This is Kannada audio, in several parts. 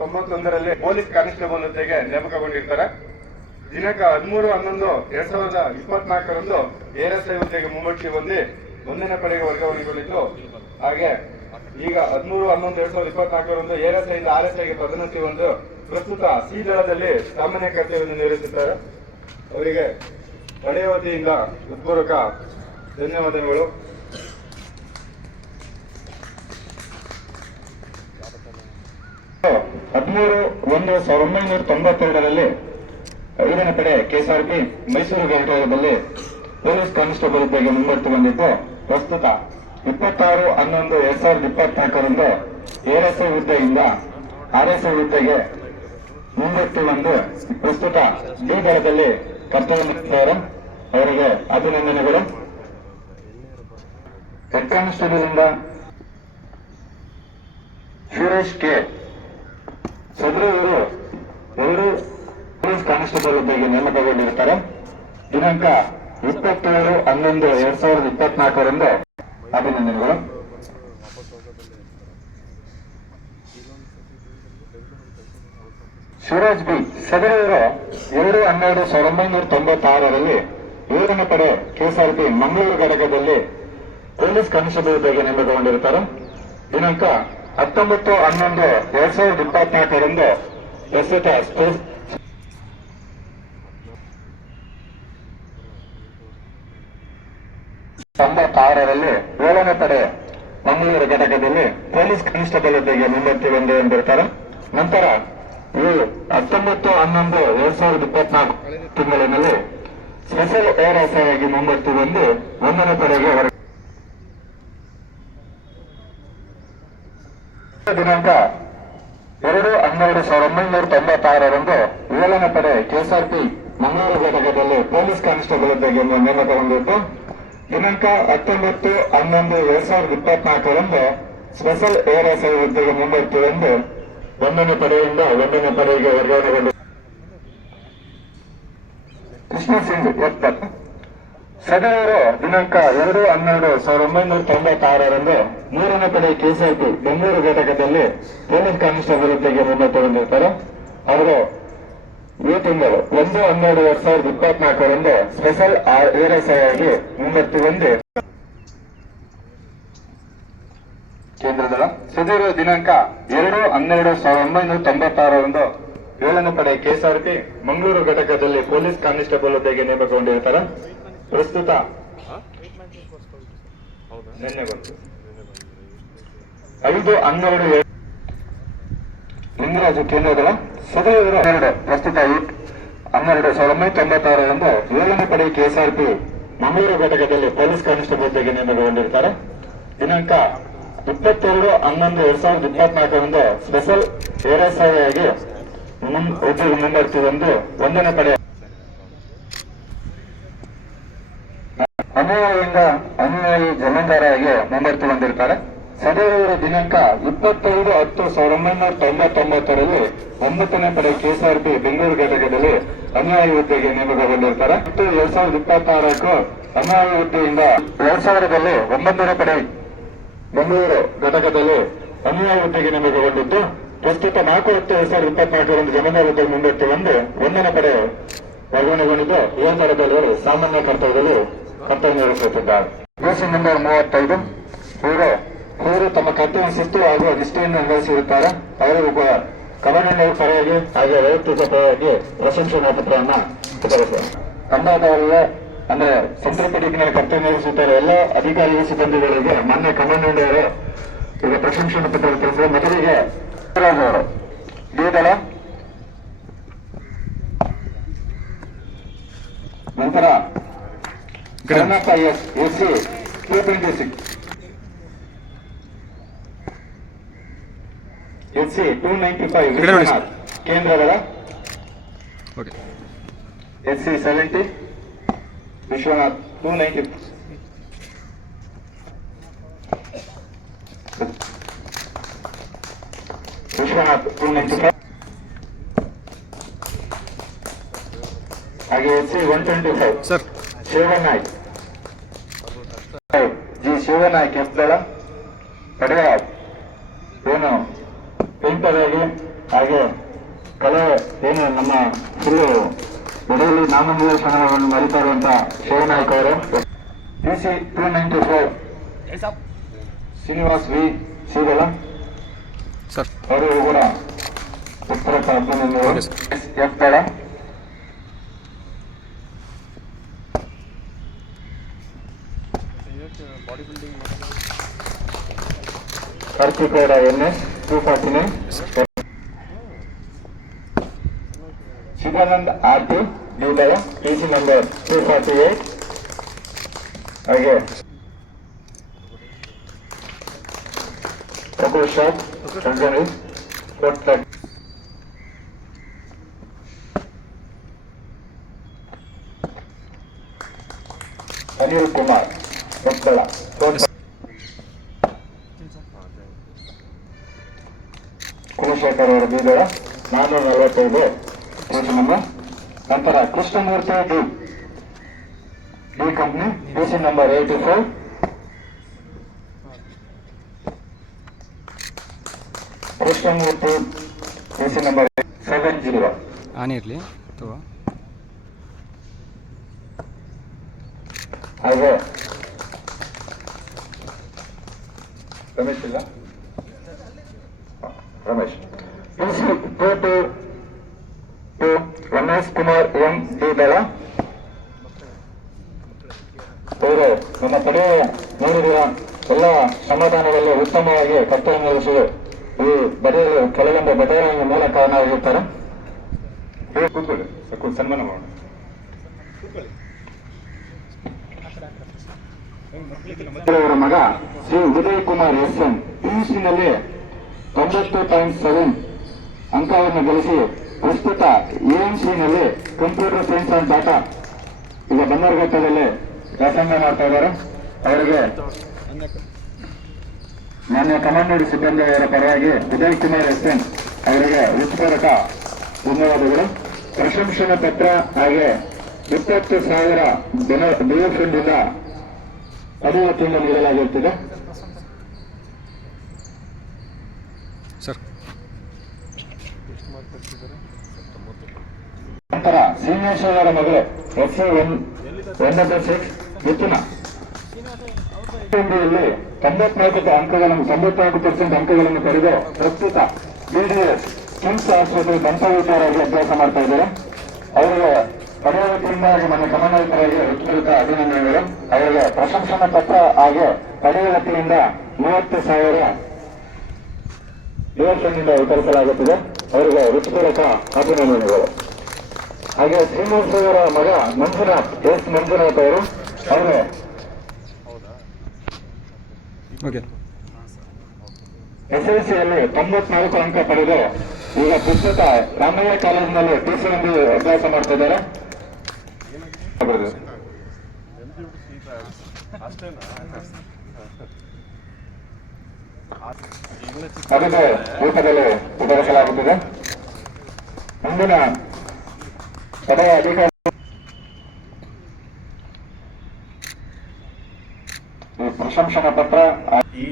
ತೊಂಬತ್ತೊಂದರಲ್ಲಿ ಪೊಲೀಸ್ ಕಾನ್ಸ್ಟೇಬಲ್ ಜೊತೆಗೆ ನೇಮಕಗೊಂಡಿರ್ತಾರೆ. ದಿನಾಂಕ ಹದಿಮೂರು, ಹನ್ನೊಂದು, ಎರಡ್ ಸಾವಿರದ ಇಪ್ಪತ್ನಾಲ್ಕರಂದು ಐ ಹುದ್ದೆಗೆ ಮುಂಬಟ್ಟಿ ಬಂದು ಮುಂದಿನ ಪಡೆಗೆ ವರ್ಗಾವಣೆಗೊಂಡಿದ್ದು ಹಾಗೆ ಈಗ ಹದಿಮೂರು, ಹನ್ನೊಂದು, ಎರಡ್ ಸಾವಿರದ ಇಪ್ಪತ್ನಾಲ್ಕರಂದು ಆರ್ ಎಸ್ ಐಗೆ ಪದೋನ್ನತಿ ಹೊಂದು ಪ್ರಸ್ತುತ ಸಿ ದಳದಲ್ಲಿ ಸಾಮಾನ್ಯ ಕರ್ತವ್ಯವನ್ನು ನಿರ್ವಹಿಸುತ್ತಾರೆ ಅವರಿಗೆ ಕಡೆಯ ವತಿಯಿಂದ ಹೃತ್ಪೂರ್ವಕ ಧನ್ಯವಾದಗಳು. ಹದಿಮೂರು ಒಂದು ಸಾವಿರದ ಒಂಬೈನೂರ ತೊಂಬತ್ತೆರಡರಲ್ಲಿ ಐದನೇ ಕಡೆ ಕೆಎಸ್ಆರ್ಪಿ ಮೈಸೂರು ಘಟಕದಲ್ಲಿ ಪೊಲೀಸ್ ಕಾನ್ಸ್ಟೇಬಲ್ ಹುದ್ದೆಗೆ ಮುಂಬರ್ತು ಬಂದಿದ್ದು, ಪ್ರಸ್ತುತ ಇಪ್ಪತ್ತಾರು ಹನ್ನೊಂದು ಎರಡ್ ಸಾವಿರದ ಇಪ್ಪತ್ನಾಲ್ಕರಂದು ಎಎಸ್ಐ ಹುದ್ದೆಯಿಂದ ಆರ್ಎಸ್ಐ ಹುದ್ದೆಗೆ ಮುಂಬರ್ತು ಬಂದು, ಪ್ರಸ್ತುತ ಡಿ ದಳದಲ್ಲಿ ಕರ್ತವ್ಯ ಅವರಿಗೆ ಅಭಿನಂದನೆಗಳು. ಹೆಡ್ ಕಾನ್ಸ್ಟೇಬಲ್ ಇಂದ ಸುರೇಶ್ ಕೆ. ಸದರಿ ಇವರು ಎರಡು ಪೊಲೀಸ್ ಕಾನ್ಸ್ಟೇಬಲ್ ಹುದ್ದೆಗೆ ನೇಮಕಗೊಂಡಿರ್ತಾರೆ. ದಿನಾಂಕ ಇಪ್ಪತ್ತೇಳು ಹನ್ನೊಂದು ಎರಡ್ ಸಾವಿರದ ಇಪ್ಪತ್ನಾಲ್ಕರಂದು ಅಭಿನಂದನೆಗಳು. ಶಿವರಾಜ್ ಬಿ ಸದರಿಯವರು ಎರಡು ಹನ್ನೆರಡು ಸಾವಿರದ ಒಂಬೈನೂರ ತೊಂಬತ್ತಾರರಲ್ಲಿ ಏಳನೇ ಪಡೆ ಕೆಎಸ್ಆರ್ಪಿ ಮಂಗಳೂರು ಘಟಕದಲ್ಲಿ ಪೊಲೀಸ್ ಕಾನ್ಸ್ಟೇಬಲ್ ಹುದ್ದೆಗೆ ನೇಮಕಗೊಂಡಿರ್ತಾರೆ. ದಿನಾಂಕ ಹತ್ತೊಂಬತ್ತು ಹನ್ನೊಂದು ಎರಡ್ ಸಾವಿರದ ಇಪ್ಪತ್ನಾಲ್ಕರಂದು ಪ್ರಸ್ತುತ ಆರರಲ್ಲಿ ಏಳನೇ ಪಡೆ ಮಂಗಳೂರು ಘಟಕದಲ್ಲಿ ಪೊಲೀಸ್ ಕಾನ್ಸ್ಟೇಬಲ್ ಹುದ್ದೆಗೆ ಮುಂಬತ್ತಿ ಬಂದು ಎಂದಿರ್ತಾರೆ. ನಂತರ ಈ ಹತ್ತೊಂಬತ್ತು ಹನ್ನೊಂದು ಎರಡ್ ಸಾವಿರದ ಇಪ್ಪತ್ನಾಲ್ಕು ತಿಂಗಳಿನಲ್ಲಿ ಸ್ಪೆಷಲ್ ಏರ್ ಆಗಿ ಮುಂಬತ್ತಿ ಬಂದು ಒಂದನೇ ಪಡೆಗೆ ಹೊರ ದಿನಾಂಕ ಎರಡು ಹನ್ನೆರಡು ಸಾವಿರದ ಒಂಬೈನೂರ ತೊಂಬತ್ತಾರರಂದು ಏಳನೇ ಪಡೆ ಕೆಎಸ್ಆರ್ಪಿ ಮಂಗಳೂರು ಘಟಕದಲ್ಲಿ ಪೊಲೀಸ್ ಕಾನ್ಸ್ಟೇಬಲ್ ಹುದ್ದೆಗೆ ಹೊಂದಿತ್ತು ದಿನಾಂಕ ಹತ್ತೊಂಬತ್ತು ಹನ್ನೊಂದು ಎರಡ್ ಸಾವಿರದ ಇಪ್ಪತ್ನಾಲ್ಕರಂದು ಸ್ಪೆಷಲ್ ಏರ್ ಎಸ್ಐ ಹುದ್ದೆಗೆ ಮುಂಬರ್ತಿ ಎಂದು ಒಂದನೇ ಪಡೆಯಿಂದ ಒಂದನೇ ಪಡೆಗೆ ವರ್ಗಾವಣೆಗೊಂಡಿದೆ. ಕೃಷ್ಣ ಸಿಂಗ್ ಎಪ್ಪತ್ ಸದನರು ದಿನಾಂಕ ಎರಡು ಹನ್ನೆರಡು ಸಾವಿರದ ಒಂಬೈನೂರ ತೊಂಬತ್ತಾರರಂದು ಮೂರನೇ ಪಡೆ ಕೆಸಿಐಪಿ ಬೆಂಗಳೂರು ಘಟಕದಲ್ಲಿ ಪೊಲೀಸ್ ಕಾನ್ಸ್ಟೇಬಲ್ ಹುದ್ದೆಗೆ ನೇಮಕಗೊಂಡಿರ್ತಾರೆ ಅವರು ಈ ತಿಂಗಳು ಒಂದು ಹನ್ನೆರಡು ಎರಡ್ ಸಾವಿರದ ಇಪ್ಪತ್ನಾಲ್ಕರಂದು ಸ್ಪೆಷಲ್ ಎಸ್ಐ ಆಗಿ ಮುಂಬತ್ತಿ ಹೊಂದಿ ಕೇಂದ್ರದ ಸುದೀರ್ ದಿನಾಂಕ ಎರಡು ಹನ್ನೆರಡು ಸಾವಿರದ ಒಂಬೈನೂರ ತೊಂಬತ್ತಾರರಂದು ಏಳನೇ ಪಡೆ ಕೆಎಸ್ಆರ್ಪಿ ಮಂಗಳೂರು ಘಟಕದಲ್ಲಿ ಪೊಲೀಸ್ ಕಾನ್ಸ್ಟೇಬಲ್ ಹುದ್ದೆಗೆ ನೇಮಕಗೊಂಡಿರ್ತಾರೆ. ಪ್ರಸ್ತುತ. ನಿನ್ನೆ ಬಂತು. ಐದು ಹನ್ನೆರಡು ಲಿಂಗರಾಜು ಕೇಂದ್ರಗಳ ಸದಸ್ಯರು ಹನ್ನೆರಡು ಪ್ರಸ್ತುತ ಹನ್ನೆರಡು ಸಾವಿರದ ಒಂಬೈನೂರ ತೊಂಬತ್ತಾರರಿಂದ ಏಳನೇ ಪಡೆ ಕೆಎಸ್ಆರ್ಪಿ ಮಂಗಳೂರು ಘಟಕದಲ್ಲಿ ಪೊಲೀಸ್ ಕಾನ್ಸ್ಟೇಬಲ್ ಹುದ್ದೆಗೆ ನೇಮಕಗೊಂಡಿರ್ತಾರೆ. ದಿನಾಂಕ ಇಪ್ಪತ್ತೆರಡು ಹನ್ನೊಂದು ಎರಡ್ ಸಾವಿರದ ಇಪ್ಪತ್ನಾಲ್ಕರಂದು ಸ್ಪೆಷಲ್ ಮುನ್- ಹುದ್ದೆಗೆ ಮುಂಬರ್ತಿ ಬಂದು ಒಂದನೇ ಪಡೆ ಅನ್ಯಾಯದಿಂದ ಅನ್ಯಾಯಿ ಜಮೀನ್ದಾರಾಗಿ ಮುಂಬರ್ತಿ ಬಂದಿರ್ತಾರೆ. ಸದಸ್ಯರ ದಿನಾಂಕ ಇಪ್ಪತ್ತೈದು ಹತ್ತು ಸಾವಿರದ ಒಂಬೈನೂರ ತೊಂಬತ್ತೊಂಬತ್ತರಲ್ಲಿ ಒಂಬತ್ತನೇ ಪಡೆ ಕೆಎಸ್ಆರ್ಪಿ ಬೆಂಗಳೂರು ಘಟಕದಲ್ಲಿ ಅನುಯಾಯಿ ಹುದ್ದೆಗೆ ನೇಮಕಗೊಂಡಿರ್ತಾರೆ ಮತ್ತು ಎರಡ್ ಸಾವಿರದ ಇಪ್ಪತ್ತಾರಕ್ಕೂ ಅನುಯಾಯಿ ಹುದ್ದೆಯಿಂದ ಎರಡ್ ಸಾವಿರದಲ್ಲಿ ಒಂಬತ್ತನೇ ಪಡೆ ಬೆಂಗಳೂರು ಘಟಕದಲ್ಲಿ ಅನುಯಾಯಿ ಹುದ್ದೆಗೆ ನೇಮಕಗೊಂಡಿದ್ದು, ಪ್ರಸ್ತುತ ನಾಲ್ಕು ಹತ್ತು ಎರಡ್ ಸಾವಿರದ ಇಪ್ಪತ್ನಾಲ್ಕರಂದು ಜಮೀನ್ದಾರ ಹುದ್ದೆ ಮುಂಬರ್ತಿ ಬಂದು ಒಂದನೇ ಪಡೆ ವರ್ಗಾವಣೆಗೊಂಡಿದ್ದು, ಈ ಸಾವಿರದಲ್ಲಿ ಸಾಮಾನ್ಯ ಕರ್ತವ್ಯದಲ್ಲಿ ಕರ್ತವ್ಯ ದೇಶ ನಂಬರ್ ಮೂವತ್ತೈದು ಇವರು ಇವರು ತಮ್ಮ ಕರ್ತವ್ಯ ಶಿಸ್ತು ಹಾಗೂ ನಿಷ್ಠೆಯನ್ನು ನಿರ್ವಹಿಸಿರುತ್ತಾರೆ ಅವರು ಕಮಾಂಡ್ ಪರವಾಗಿ ಹಾಗೆ ವೈಯಕ್ತಿಕ ಪರವಾಗಿ ಪ್ರಶಂಸನಾ ಪತ್ರವನ್ನ ವಿತರಿಸಿದ್ದಾರೆ ಅಂದ್ರೆ ಸೆಂಟ್ರಲ್ ದಿಕ್ಕಿನಲ್ಲಿ ಕರ್ತವ್ಯ ನಿರ್ವಹಿಸುತ್ತಾರೆ ಎಲ್ಲ ಅಧಿಕಾರಿಗಳು ಸಿಬ್ಬಂದಿಗಳಿಗೆ ಮೊನ್ನೆ ಕಮಾಂಡೆಂಟ್ ಅವರು ಈಗ ಪ್ರಶಂಸನಾ ಪತ್ರ ವಿತರಿಸಿದ್ದಾರೆ ಮೊದಲಿಗೆ ಅವರು ನಂತರ Karnataka S S C two twenty six S C two ninety five ಕಡೆ ನೋಡಿ ಸರ್. ಕೇಂದ್ರಗಳ okay S C seventy Vishwanath two ninety Vishwanath two sir G Shivanaik Hebbal ಪಡೆಯ ಏನು ಪೇಂಟರ್ ಆಗಿ ಹಾಗೆ ಕಲೆ ಏನು ನಮ್ಮ ಫುಲ್ಲು ಎಡೆಯಲ್ಲಿ ನಾಮನಿರ್ದೇಶನವನ್ನು ಮರಿತಾ ಇರುವಂತ ಶಿವನಾಯ್ಕ ಅವರು. P C two ninety four. Srinivas V ಸಿಗಲ್ಲ ಸರ್ ಅವರು ಕೂಡ ಉತ್ತರ Okay, ಎಫ್ ಬೇಡ ಕಾರ್ತಿಕೇಡ N S two forty nine Shivanand R T Bidar P C number two forty eight ಹಾಗೆ ಪ್ರಭು ಶಾಪ್ ಸಂಜನಿ ಕೊಟ್ಟ ಅನಿಲ್ ಕುಮಾರ್ ಕೊಪ್ಪಳ ಕುಲಶೇಖರ್ ಅವರ ಬೀದರ ನಾನ್ನೂರ ನಲವತ್ತೈದು ನಮ್ಮ ನಂತರ Krishnamurthy D D company C number eighty five Krishnamurthy C number seven zero ಆನಿರ್ಲಿ ಹಾಗೆ ರಮೇಶ್ ಇಲ್ಲ? Ramesh. Two two two Ramesh Kumar M D ದಳ ಇವರು ನಮ್ಮ ಕಡೆ ನೋಡಿದ ಎಲ್ಲ ಸಮಾಧಾನದಲ್ಲಿ ಉತ್ತಮವಾಗಿ ಕರ್ತವ್ಯ ನಿರ್ವಹಿಸಲು ಈ ಬದಲು ಕೆಲವೊಂದು ಬದಲಾವಣೆಯ ಮೂಲ ಕಾರಣ ಆಗಿರ್ತಾರೆ ಸನ್ಮಾನ ಮಾಡೋಣ. ಅವರ ಮಗ ಶ್ರೀ ಉದಯ್ ಕುಮಾರ್ ಎಸ್ ಎನ್ ಪಿಯುಸಿನಲ್ಲಿ ತೊಂಬತ್ತು ಪಾಯಿಂಟ್ ಸೆವೆನ್ ಅಂಕವನ್ನು ಗಳಿಸಿ ಪ್ರಸ್ತುತ ಎಎಂಸಿನಲ್ಲಿ ಕಂಪ್ಯೂಟರ್ ಸೈನ್ಸ್ ಅಂಡ್ ಡಾಟಾ ಈಗ ಬನ್ನರ್ಘಟ್ಟದಲ್ಲಿ ವ್ಯಾಸಂಗ ಮಾಡ್ತಾ ಇದ್ದಾರೆ. ಅವರಿಗೆ ನನ್ನ ಕಮಾಂಡರ್ ಸಿಬ್ಬಂದಿ ಅವರ ಪರವಾಗಿ ಉದಯ್ ಕುಮಾರ್ ಎಸ್ ಎನ್ ಅವರಿಗೆ ಉತ್ಪೂರಕ ಧನ್ಯವಾದಗಳು. ಪ್ರಶಂಸನ ಪತ್ರ ಹಾಗೆ ಇಪ್ಪತ್ತು ಸಾವಿರ ಡಿಎಫ್ಎಂದಿಂದ ವತಿಯಿಂದ ನೀಡಲಾಗಿರುತ್ತದೆ ಸರ್. ನಂತರ ಶ್ರೀನಿವಾಸವರ ಮಗಳು S N one double six Mithuna. ತೊಂಬತ್ನಾಲ್ಕು ಅಂಕಗಳನ್ನು ತೊಂಬತ್ನಾಲ್ಕು ಪರ್ಸೆಂಟ್ ಅಂಕಗಳನ್ನು ಪಡೆದು ಪ್ರಸ್ತುತ ಬಿಡಿಎಸ್ ಕಿಮ್ಸ್ ಆಸ್ಪತ್ರೆ ದಂತ ವಿಚಾರವಾಗಿ ಅಭ್ಯಾಸ ಮಾಡ್ತಾ ಇದ್ದಾರೆ. ಅವರಿಗೆ ಪಡೆಯುವತಿಯಿಂದಾಗಿ ಮನೆ ಗಮನಾಧಿಕಾರಿಗೆ ಹೃತ್ಪೂರ್ವಕ ಅಭಿನಂದನೆಗಳು. ಅವರಿಗೆ ಪ್ರಶಂಸನ ಪತ್ರ ಹಾಗೆ ಪಡೆಯುವತಿಯಿಂದ ಮೂವತ್ತು ಸಾವಿರ ದೇವಸ್ಥಾನದಿಂದ ವಿತರಿಸಲಾಗುತ್ತಿದೆ. ಅವರಿಗೆ ಹೃತ್ಪೂರ್ವಕ ಅಭಿನಂದನೆಗಳು. ಹಾಗೆ ಶ್ರೀನಿವಾಸ ಅವರ ಮಗ ಮಂಜುನಾಥ್ ಎಸ್ ಮಂಜುನಾಥ್ ಅವರು ಅವರು. ಎಸ್ಎಲ್ಸಿಯಲ್ಲಿ ತೊಂಬತ್ನಾಲ್ಕು ಅಂಕ ಪಡೆದು ಈಗ ಪ್ರಸ್ತುತ ರಾಮಯ್ಯ ಕಾಲೇಜಿನಲ್ಲಿ ಟಿಸಿ ಎಂದು ಅಭ್ಯಾಸ ಮಾಡ್ತಾ ಅದಕ್ಕೆ ಊಟದಲ್ಲಿ ವಿತರಿಸಲಾಗುತ್ತದೆ ಮುಂದಿನ ಸಭೆಯ ಅಧಿಕಾರಿ ಪ್ರಶಂಸನ ಪತ್ರ ಈ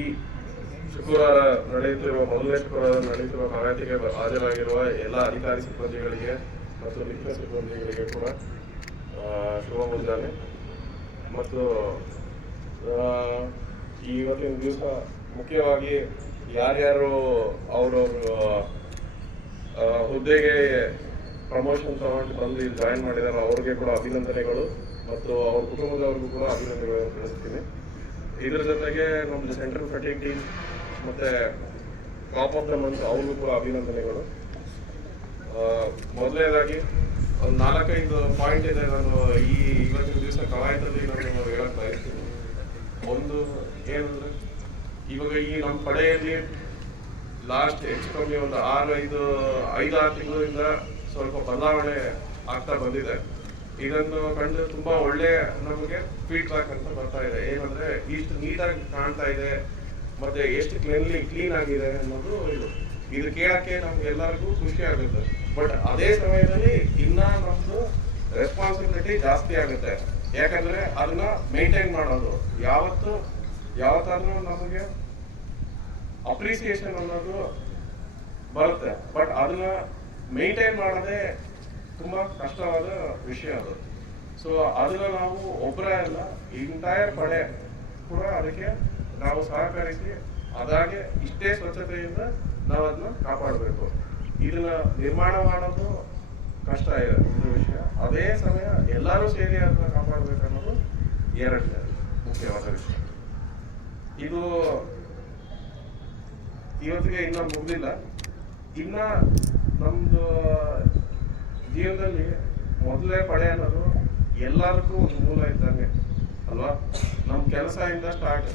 ಶುಕ್ರವಾರ ನಡೆಯುತ್ತಿರುವ, ಮೊದಲನೇ ಶುಕ್ರವಾರ ನಡೆಯುತ್ತಿರುವ ತರಗತಿಗೆ ಹಾಜರಾಗಿರುವ ಎಲ್ಲ ಅಧಿಕಾರಿ ಸಿಬ್ಬಂದಿಗಳಿಗೆ ಮತ್ತು ಲಿಖಿತ ಸಿಬ್ಬಂದಿಗಳಿಗೆ ಕೂಡ ಮುಂಜಾನೆ ಮತ್ತು ಇವತ್ತಿನ ದಿವಸ ಮುಖ್ಯವಾಗಿ ಯಾರ್ಯಾರು ಅವರವರು ಹುದ್ದೆಗೆ ಪ್ರಮೋಷನ್ ತಗೊಂಡು ಬಂದು ಇಲ್ಲಿ ಜಾಯಿನ್ ಮಾಡಿದಾರೋ ಅವ್ರಿಗೆ ಕೂಡ ಅಭಿನಂದನೆಗಳು ಮತ್ತು ಅವ್ರ ಕುಟುಂಬದವ್ರಿಗೂ ಕೂಡ ಅಭಿನಂದನೆಗಳನ್ನು ತಿಳಿಸ್ತೀನಿ. ಇದ್ರ ಜೊತೆಗೆ ನಮ್ಮದು ಸೆಂಟ್ರಲ್ ಫಟಿಂಗ್ ಟೀಮ್ ಮತ್ತೆ ಟಾಪ್ ಆಫ್ ಅವ್ರಿಗೂ ಕೂಡ ಅಭಿನಂದನೆಗಳು. ಮೊದಲನೇದಾಗಿ ಒಂದು ನಾಲ್ಕೈದು ಪಾಯಿಂಟ್ ಇದೆ ನಾನು ಈ ಇವತ್ತಿನ ದಿವಸ ಕವಾಯತಲ್ಲಿ ನಾನು ಹೇಳಕ್ ಬಯಸ್ತೀನಿ. ಒಂದು ಏನಂದ್ರೆ, ಇವಾಗ ಈ ನಮ್ಮ ಪಡೆಯಲ್ಲಿ ಲಾಸ್ಟ್ ಹೆಚ್ಚು ಕಮ್ಮಿ ಒಂದು ಆರು ಐದು ಐದು ಆರು ತಿಂಗಳಿಂದ ಸ್ವಲ್ಪ ಬದಲಾವಣೆ ಆಗ್ತಾ ಬಂದಿದೆ. ಇದನ್ನು ಕಂಡು ತುಂಬಾ ಒಳ್ಳೆ ನಮಗೆ ಫೀಡ್ಬ್ಯಾಕ್ ಅಂತ ಬರ್ತಾ ಇದೆ. ಏನಂದ್ರೆ, ಇಷ್ಟು ನೀಟಾಗಿ ಕಾಣ್ತಾ ಇದೆ, ಮತ್ತೆ ಎಷ್ಟು ಕ್ಲೀನ್ಲಿ ಕ್ಲೀನ್ ಆಗಿದೆ ಅನ್ನೋದು ಇದು. ಇದು ಕೇಳಕ್ಕೆ ನಮ್ಗೆಲ್ಲರಿಗೂ ಖುಷಿ ಆಗುತ್ತೆ. ಬಟ್ ಅದೇ ಸಮಯದಲ್ಲಿ ಇನ್ನ ನಮ್ದು ರೆಸ್ಪಾನ್ಸಿಬಿಲಿಟಿ ಜಾಸ್ತಿ ಆಗುತ್ತೆ. ಯಾಕಂದ್ರೆ ಅದನ್ನ ಮೇಂಟೈನ್ ಮಾಡೋದು. ಯಾವತ್ತು, ಯಾವತ್ತಾದ್ರೂ ನಮಗೆ ಅಪ್ರಿಸಿಯೇಷನ್ ಅನ್ನೋದು ಬರುತ್ತೆ. ಬಟ್ ಅದನ್ನ ಮೇಂಟೈನ್ ಮಾಡೋದೇ ತುಂಬಾ ಕಷ್ಟವಾದ ವಿಷಯ ಅದು. ಸೊ ಅದನ್ನ ನಾವು ಒಬ್ಬರ ಎಲ್ಲ ಇಂಟೈರ್ ಪಡೆ ಕೂಡ ಅದಕ್ಕೆ ನಾವು ಸಹಕರಿಸಿ ಅದಾಗೆ ಇಷ್ಟೇ ಸ್ವಚ್ಛತೆಯಿಂದ ನಾವು ಅದನ್ನ ಕಾಪಾಡಬೇಕು. ಇದನ್ನ ನಿರ್ಮಾಣ ಮಾಡೋದು ಕಷ್ಟ ಇದೆ ವಿಷಯ. ಅದೇ ಸಮಯ ಎಲ್ಲರೂ ಸೇರಿ ಅದನ್ನ ಕಾಪಾಡಬೇಕನ್ನೋದು ಎರಡನೇ ಮುಖ್ಯವಾದ ವಿಷಯ. ಇದು ಇವತ್ತಿಗೆ ಇನ್ನ ಮುಗ್ದಿಲ್ಲ. ಇನ್ನ ನಮ್ದು ಜೀವನದಲ್ಲಿ ಮೊದಲೇ ಪಡೆ ಅನ್ನೋದು ಎಲ್ಲರಿಗೂ ಒಂದು ಮೂಲ ಇದ್ದಂಗೆ, ಅಲ್ವಾ? ನಮ್ಮ ಕೆಲಸದಿಂದ ಸ್ಟಾರ್ಟ್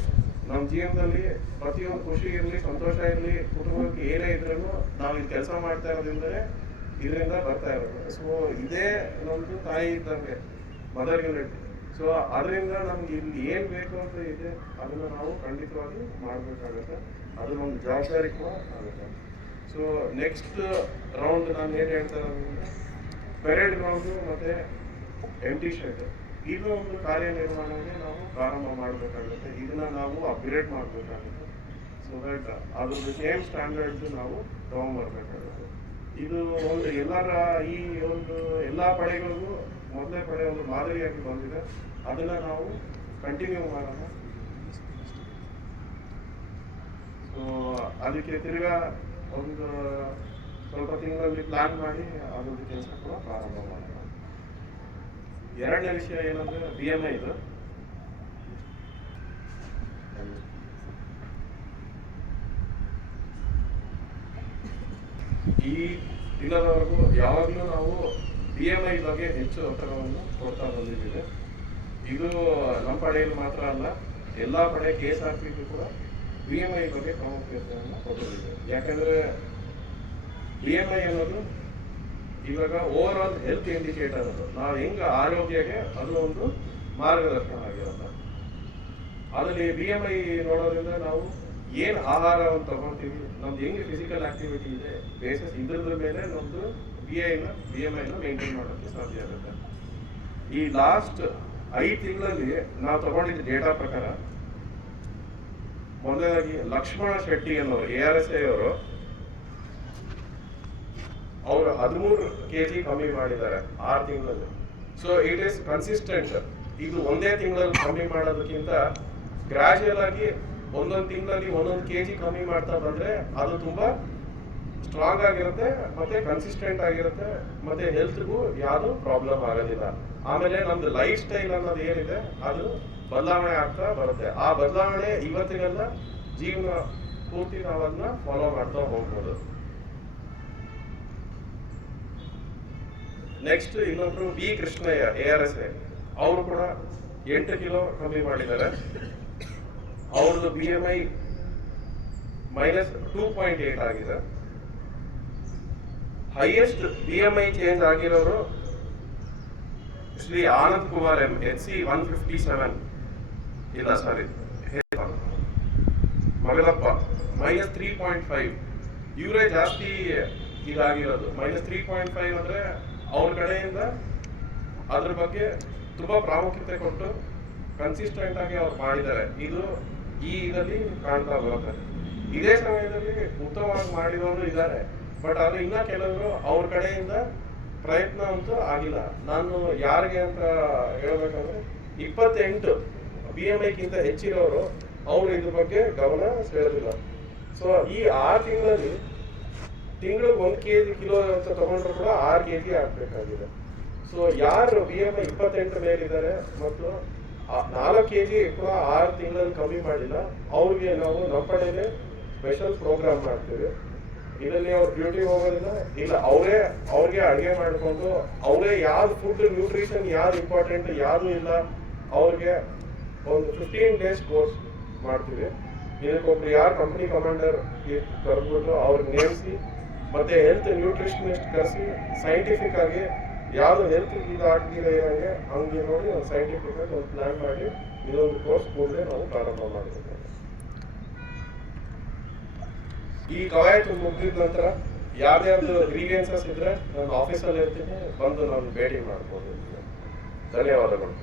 ನಮ್ಮ ಜೀವನದಲ್ಲಿ ಪ್ರತಿಯೊಂದು ಖುಷಿ ಇರಲಿ, ಸಂತೋಷ ಇರಲಿ, ಕುಟುಂಬಕ್ಕೆ ಏನೇ ಇದ್ರೂ ನಾವು ಇದು ಕೆಲಸ ಮಾಡ್ತಾ ಇರೋದ್ರಿಂದಲೇ ಇದರಿಂದ ಬರ್ತಾ ಇರೋದು. ಸೊ ಇದೇ ನಮ್ಮದು ತಾಯಿ ಇದ್ದಂಗೆ ಮದರ್ ಯೂನಿಟ್ ಸೊ ಅದರಿಂದ ನಮ್ಗೆ ಇಲ್ಲಿ ಏನು ಬೇಕು ಅಂತ ಇದೆ, ಅದನ್ನ ನಾವು ಖಂಡಿತವಾಗಿ ಮಾಡಬೇಕಾಗುತ್ತೆ. ಅದು ನಮ್ಮ ಜವಾಬ್ದಾರಿ ಕೂಡ ಆಗುತ್ತೆ. ಸೊ ನೆಕ್ಸ್ಟ್ ರೌಂಡ್ ನಾನು ಏನು ಹೇಳ್ತಾ ಇರೋದ್ರಿಂದ ಪೆರೇಡ್ ಗ್ರೌಂಡ್ ಮತ್ತೆ ಎಂಟಿ ಶೆಡ್ ಇದು ಒಂದು ಕಾರ್ಯನಿರ್ವಹಣೆಗೆ ನಾವು ಪ್ರಾರಂಭ ಮಾಡಬೇಕಾಗುತ್ತೆ. ಇದನ್ನ ನಾವು ಅಪ್ಗ್ರೇಡ್ ಮಾಡಬೇಕಾಗುತ್ತೆ. ಸೊ ದಟ್ ಅದ್ರದ್ದು ಸೇಮ್ ಸ್ಟ್ಯಾಂಡರ್ಡ್ ನಾವು ತಗೊಂಡ್ಬರ್ಬೇಕಾಗುತ್ತೆ ಇದು ಒಂದು ಎಲ್ಲರ ಈ ಒಂದು ಎಲ್ಲಾ ಪಡೆಗಳಿಗೂ ಮೊದಲೇ ಪಡೆ ಒಂದು ಮಾದರಿಯಾಗಿ ಬಂದಿದೆ. ಅದನ್ನ ನಾವು ಕಂಟಿನ್ಯೂ ಮಾಡೋಣ. ಸೊ ಅದಕ್ಕೆ ತಿರ್ಗಾ ಒಂದು ಸ್ವಲ್ಪ ತಿಂಗಳಲ್ಲಿ ಪ್ಲಾನ್ ಮಾಡಿ ಅದೊಂದು ಕೆಲಸ ಕೂಡ ಪ್ರಾರಂಭ ಮಾಡೋಣ. ಎರಡನೇ ವಿಷಯ ಏನಂದ್ರೆ ಬಿ ಎಂ ಐ ಇದು. ಈ ದಿನದವರೆಗೂ ಯಾವಾಗಲೂ ನಾವು ಬಿ ಎಂ ಐ ಬಗ್ಗೆ ಹೆಚ್ಚು ಒತ್ತಡವನ್ನು ಕೊಡ್ತಾ ಬಂದಿದ್ದೇವೆ. ಇದು ನಮ್ಮ ಪಡೆಯಲ್ಲಿ ಮಾತ್ರ ಅಲ್ಲ, ಎಲ್ಲ ಪಡೆ ಕೆ ಎಸ್ ಆರ್ ಪಿ ಕೂಡ ಬಿ ಎಂ ಐ ಬಗ್ಗೆ ಪ್ರಾಮುಖ್ಯತೆಯನ್ನು ಕೊಟ್ಟಿದ್ದೇವೆ. ಯಾಕಂದ್ರೆ ಬಿ ಎಂ ಐ ಅನ್ನೋದು ಇವಾಗ ಓವರ್ ಆಲ್ ಹೆಲ್ತ್ ಇಂಡಿಕೇಟರ್ ಅದು. ನಾವು ಹೆಂಗ ಆರೋಗ್ಯಕ್ಕೆ ಅದು ಒಂದು ಮಾರ್ಗದರ್ಶನ ಆಗಿರುತ್ತೆ ಅದರಲ್ಲಿ ಬಿ ಎಂ ಐ ನೋಡೋದ್ರಿಂದ ನಾವು ಏನು ಆಹಾರವನ್ನು ತಗೊಳ್ತೀವಿ ನಮ್ದು ಹೆಂಗೆ ಫಿಸಿಕಲ್ ಆಕ್ಟಿವಿಟಿ ಇದೆ ಬೇಸಸ್ ಇದ್ರದ ಮೇಲೆ ನಮ್ದು ಬಿ ಐನ ಬಿ ಎಂ ಐನ ಮೇಂಟೈನ್ ಮಾಡೋಕ್ಕೆ ಸಾಧ್ಯ ಆಗುತ್ತೆ. ಈ ಲಾಸ್ಟ್ ಐದು ತಿಂಗಳಲ್ಲಿ ನಾವು ತಗೊಂಡಿದ್ದ ಡೇಟಾ ಪ್ರಕಾರ, ಮೊದಲಾಗಿ ಲಕ್ಷ್ಮಣ ಶೆಟ್ಟಿ ಅನ್ನೋರು ಎ ಆರ್ ಎಸ್ ಐ ಅವರು ಅವರು ಹದಿಮೂರು ಕೆ ಜಿ ಕಮ್ಮಿ ಮಾಡಿದ್ದಾರೆ ಆರು ತಿಂಗಳಲ್ಲಿ. ಸೊ ಇಟ್ ಈಸ್ ಕನ್ಸಿಸ್ಟೆಂಟ್ ಇದು ಒಂದೇ ತಿಂಗಳಲ್ಲಿ ಕಮ್ಮಿ ಮಾಡೋದಕ್ಕಿಂತ ಗ್ರಾಜುಯಲ್ ಆಗಿ ಒಂದೊಂದು ತಿಂಗಳಲ್ಲಿ ಒಂದೊಂದು ಕೆ ಜಿ ಕಮ್ಮಿ ಮಾಡ್ತಾ ಬಂದ್ರೆ ಅದು ತುಂಬಾ ಸ್ಟ್ರಾಂಗ್ ಆಗಿರುತ್ತೆ ಮತ್ತೆ ಕನ್ಸಿಸ್ಟೆಂಟ್ ಆಗಿರುತ್ತೆ ಮತ್ತೆ ಹೆಲ್ತ್ಗೂ ಯಾವುದು ಪ್ರಾಬ್ಲಮ್ ಆಗೋದಿಲ್ಲ. ಆಮೇಲೆ ನಮ್ದು ಲೈಫ್ ಸ್ಟೈಲ್ ಅನ್ನೋದು ಏನಿದೆ, ಅದು ಬದಲಾವಣೆ ಆಗ್ತಾ ಬರುತ್ತೆ. ಆ ಬದಲಾವಣೆ ಇವತ್ತಿಗೆಲ್ಲ ಜೀವನ ಪೂರ್ತಿ ನಾವು ಅದನ್ನ ಫಾಲೋ ಮಾಡ್ತಾ ಹೋಗ್ಬೋದು. ನೆಕ್ಸ್ಟ್ ಇನ್ನೊಬ್ರು B Krishnaiah A R S ಅವರು ಕೂಡ ಎಂಟು ಕಿಲೋ ಕಮ್ಮಿ ಮಾಡಿದ್ದಾರೆ. ಅವ್ರದ್ದು B M I minus two point eight ಆಗಿದೆ. Highest B M I change ಆಗಿರೋರು Shri Anand Kumar M H C one fifty seven ಇಲ್ಲ sorry Magalappa minus three point five ಇವರೇ ಜಾಸ್ತಿ ಇದಾಗಿರೋದು. ಮೈನಸ್ ತ್ರೀ ಪಾಯಿಂಟ್ ಫೈವ್ ಅಂದ್ರೆ ಅವ್ರ ಕಡೆಯಿಂದ ಅದ್ರ ಬಗ್ಗೆ ತುಂಬಾ ಪ್ರಾಮುಖ್ಯತೆ ಕೊಟ್ಟು ಕನ್ಸಿಸ್ಟೆಂಟ್ ಆಗಿ ಅವ್ರು ಮಾಡಿದ್ದಾರೆ. ಇದು ಈ ಇದರಲ್ಲಿ ಕಾಣ್ತಾ ಬರುತ್ತೆ ಇದೇ ಸಮಯದಲ್ಲಿ ಉತ್ತಮವಾಗಿ ಮಾಡಿದವರು ಇದ್ದಾರೆ. ಬಟ್ ಆದ್ರೆ ಇನ್ನ ಕೆಲವರು ಅವ್ರ ಕಡೆಯಿಂದ ಪ್ರಯತ್ನ ಅಂತೂ ಆಗಿಲ್ಲ. ನಾನು ಯಾರಿಗೆ ಅಂತ ಹೇಳ್ಬೇಕಂದ್ರೆ ಇಪ್ಪತ್ತೆಂಟು ಬಿ ಎಂ ಐಕ್ಕಿಂತ ಹೆಚ್ಚಿರೋರು ಅವ್ರು ಇದ್ರ ಬಗ್ಗೆ ಗಮನ ಸೆಳೆದಿಲ್ಲ. ಸೊ ಈ ಆರು ತಿಂಗಳಲ್ಲಿ ತಿಂಗಳಿಗೆ ಒಂದು ಕೆ ಜಿ ಕಿಲೋ ಅಂತ ತಗೊಂಡ್ರು ಕೂಡ ಆರು ಕೆ ಜಿ ಆಗ್ಬೇಕಾಗಿದೆ ಸೊ ಯಾರು ಬಿ ಎಂ ಐ ಇಪ್ಪತ್ತೆಂಟರ ಮೇಲಿದ್ದಾರೆ ಮತ್ತು ನಾಲ್ಕು ಕೆ ಜಿ ಕೂಡ ಆರು ತಿಂಗಳಲ್ಲಿ ಕಮ್ಮಿ ಮಾಡಿಲ್ಲ. ಅವ್ರಿಗೆ ನಾವು ನಮ್ಮ ಕಡೆಗೆ ಸ್ಪೆಷಲ್ ಪ್ರೋಗ್ರಾಮ್ ಮಾಡ್ತೀವಿ. ಇದರಲ್ಲಿ ಅವ್ರು ಡ್ಯೂಟಿ ಹೋಗೋದಿಲ್ಲ, ಇಲ್ಲ ಅವರೇ, ಅವ್ರಿಗೆ ಅಡುಗೆ ಮಾಡಿಕೊಂಡು, ಅವರೇ ಯಾವ್ದು ಫುಡ್ ನ್ಯೂಟ್ರಿಷನ್ ಯಾವ್ದು ಇಂಪಾರ್ಟೆಂಟ್ ಯಾವ್ದು ಇಲ್ಲ, ಅವ್ರಿಗೆ ಒಂದು ಫಿಫ್ಟೀನ್ ಡೇಸ್ ಕೋರ್ಸ್ ಮಾಡ್ತೀವಿ. ಇದಕ್ಕೊಬ್ರು ಯಾರು ಕಂಪ್ನಿ ಕಮಾಂಡರ್ ಕರೆದ್ಬಿಟ್ಟು ಅವ್ರಿಗೆ ನೇಮಿಸಿ ಮತ್ತೆ ಹೆಲ್ತ್ ನ್ಯೂಟ್ರಿಷನಿಸ್ಟ್ ಕರೆಸಿ ಸೈಂಟಿಫಿಕ್ ಆಗಿ ಯಾವ್ದು ಹೆಲ್ತ್ ಇದಾಗಿದೆ ಇರಂಗೆ ಹಂಗೆ ನೋಡಿ ಒಂದು ಸೈಂಟಿಫಿಕ್ ಆಗಿ ಒಂದು ಪ್ಲಾನ್ ಮಾಡಿ ಇದೊಂದು ಕೋರ್ಸ್ ಕೂಡಲೇ ನಾವು ಪ್ರಾರಂಭ ಮಾಡಬೇಕು. ಈ ಕವಾಯತು ಮುಗಿದ ನಂತರ ಯಾವ್ದಾವ್ದು ಗ್ರೀವಿಯನ್ಸಸ್ ಇದ್ರೆ ನಾನು ಆಫೀಸಲ್ಲಿ ಇರ್ತೀನಿ, ಬಂದು ನಾನು ಭೇಟಿ ಮಾಡ್ಬೋದು. ಧನ್ಯವಾದಗಳು.